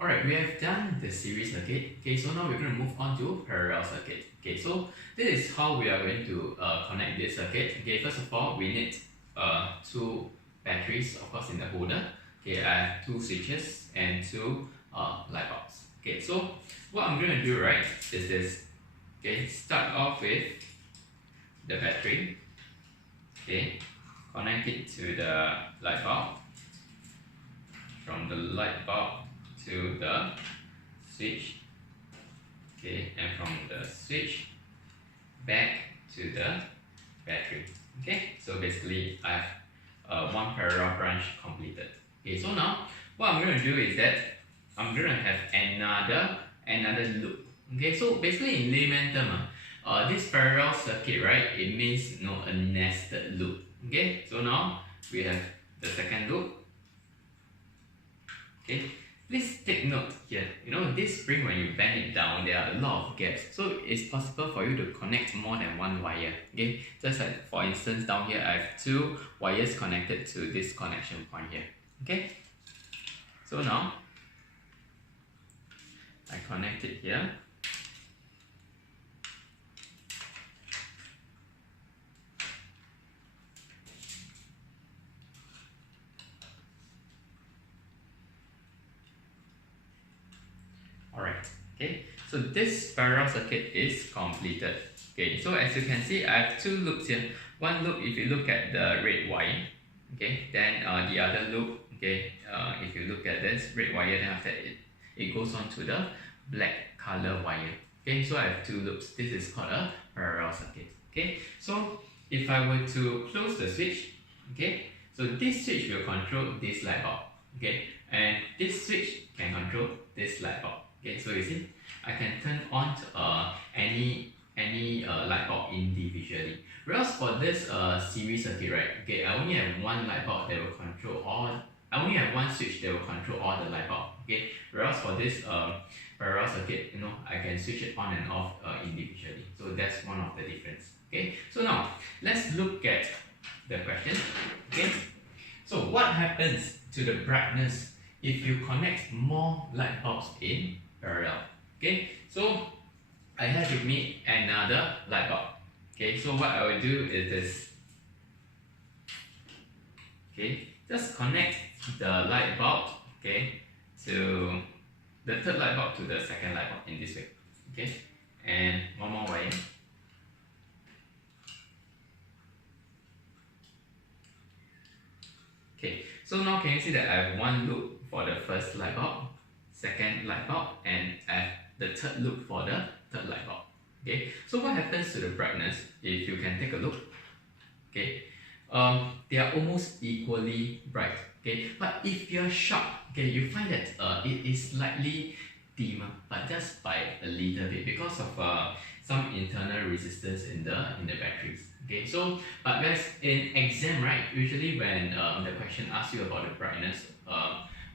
Alright, we have done the series circuit. Okay, so now we're going to move on to parallel circuit. Okay, so this is how we are going to connect this circuit. Okay, first of all, we need two batteries, of course, in the holder. Okay, I have two switches and two light bulbs. Okay, so what I'm going to do, right, is this. Okay, start off with the battery. Okay, connect it to the light bulb. From the light bulb to the switch, okay, and from the switch back to the battery. Okay, so basically I have one parallel branch completed. Okay, so now what I'm going to do is that I'm going to have another loop. Okay, so basically in layman term, this parallel circuit, right, it means a nested loop. Okay, so now we have the second loop. Okay, please take note here, this spring, when you bend it down, there are a lot of gaps, so it's possible for you to connect more than one wire. Okay, just like for instance down here I have two wires connected to this connection point here. Okay, so now I connect it here. Alright, okay, so this parallel circuit is completed. Okay, so as you can see, I have two loops here. One loop, if you look at the red wire, okay, then the other loop, okay, if you look at this red wire, then after that it goes on to the black color wire. Okay, so I have two loops. This is called a parallel circuit. Okay, so if I were to close the switch, okay, so this switch will control this light bulb, okay, and this switch can control this light bulb. Okay, so you see, I can turn on any light bulb individually. Whereas for this series circuit, right, okay, I only have one light bulb that will control all. I only have one switch that will control all the light bulb. Okay, whereas for this parallel circuit, I can switch it on and off individually. So that's one of the difference. Okay, so now let's look at the question. Okay, so what happens to the brightness if you connect more light bulbs in parallel? Okay, so I have with me another light bulb. Okay, so what I will do is this. Okay, just connect the light bulb, okay, to the third light bulb to the second light bulb in this way. Okay, and one more wire. Okay, so now can you see that I have one loop for the first light bulb, second light bulb, and I have the third loop for the third light bulb. Okay, so what happens to the brightness if you can take a look? Okay, they are almost equally bright. Okay, but if you're sharp, okay, you find that it is slightly dimmer, but just by a little bit because of some internal resistance in the batteries. Okay, so but guys, in exam, right, usually when the question asks you about the brightness,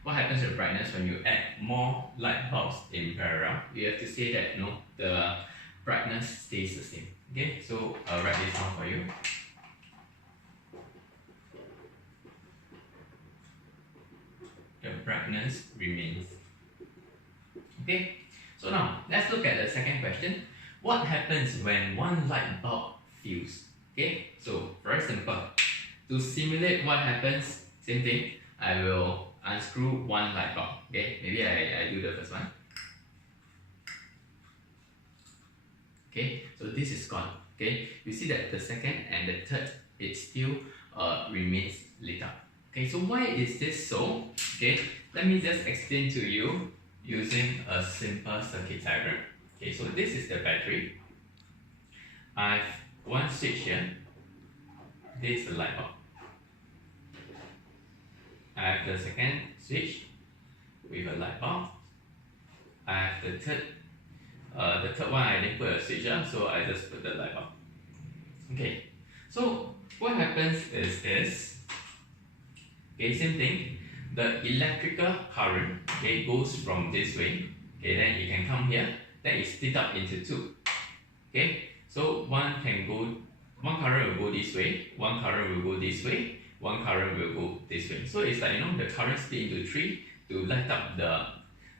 what happens to the brightness when you add more light bulbs in parallel? You have to say that the brightness stays the same. Okay, so I'll write this down for you. The brightness remains. Okay, so now let's look at the second question. What happens when one light bulb fuse? Okay, so very simple. To simulate what happens, same thing, I will unscrew one light bulb. Okay, maybe I do the first one. Okay, so this is gone. Okay, you see that the second and the third, it still remains lit up. Okay, so why is this so? Okay, let me just explain to you using a simple circuit diagram. Okay, so this is the battery. I have one switch here. This is the light bulb. I have the second switch with a light bulb. I have the third one. I didn't put a switch, so I just put the light bulb. Okay, so what happens is this. Okay, same thing. The electrical current, okay, goes from this way. Okay, then it can come here. Then it's split up into two. Okay, so one current will go this way, one current will go this way, one current will go this way. So it's like the current split into three to light up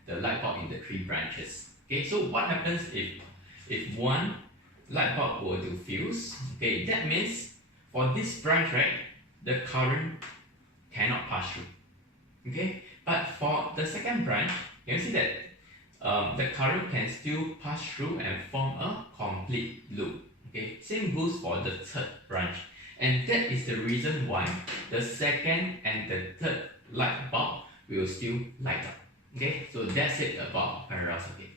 the light bulb in the 3 branches. Okay, so what happens if one light bulb were to fuse? Okay, that means for this branch, right, the current cannot pass through. Okay, but for the second branch, you can see that the current can still pass through and form a complete loop. Okay, same goes for the third branch, and that is the reason why the second and the third light bulb will still light up. Okay, so that's it about parallel circuit.